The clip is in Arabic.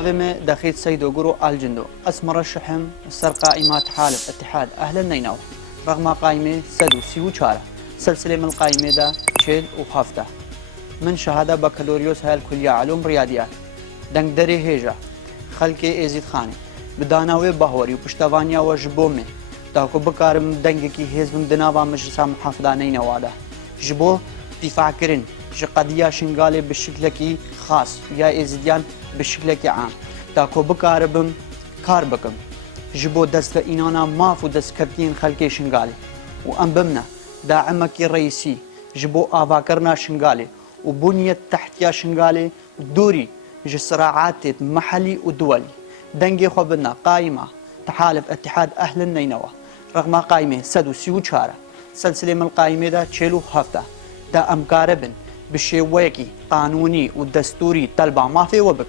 نعم دخيت سيد وقرو الجندو أسمر الشحم سر قائمات حالف اتحاد أهل النينوى رغم قائمة سدو سيو شارة سلسلة من القائمة دا تشيل وخافته من شهادة بكالوريوس هاي الكلية علوم رياضيات دنگ دري هيجا خلقي ازيد خاني بداناوي بهوري وبشتوانيا وجبومي تاكو بكارم دنگكي هزم دناوا مجلسا محافظة نينوى دا جبو دفاع كرن قضية شنغالي بشكلكي خاص يا ازيديان بشكلكي عام تاكو بكاربم كار بكم جبو دست إنانا مافو دست كبتين خلقي شنغالي وأم بمنا داعمك الرئيسي جبو آفاكرنا شنغالي وبنية تحتيا شنغالي دوري صراعات محلي ودولي دنجي خبنا قائمة تحالف اتحاد أهل النينوى رغم قائمة سدو سيو شارة سلسلة من القائمة دا تشيلو هفته دا أمكاربن بشيوكي قانوني ودستوري طلبة ما في وبك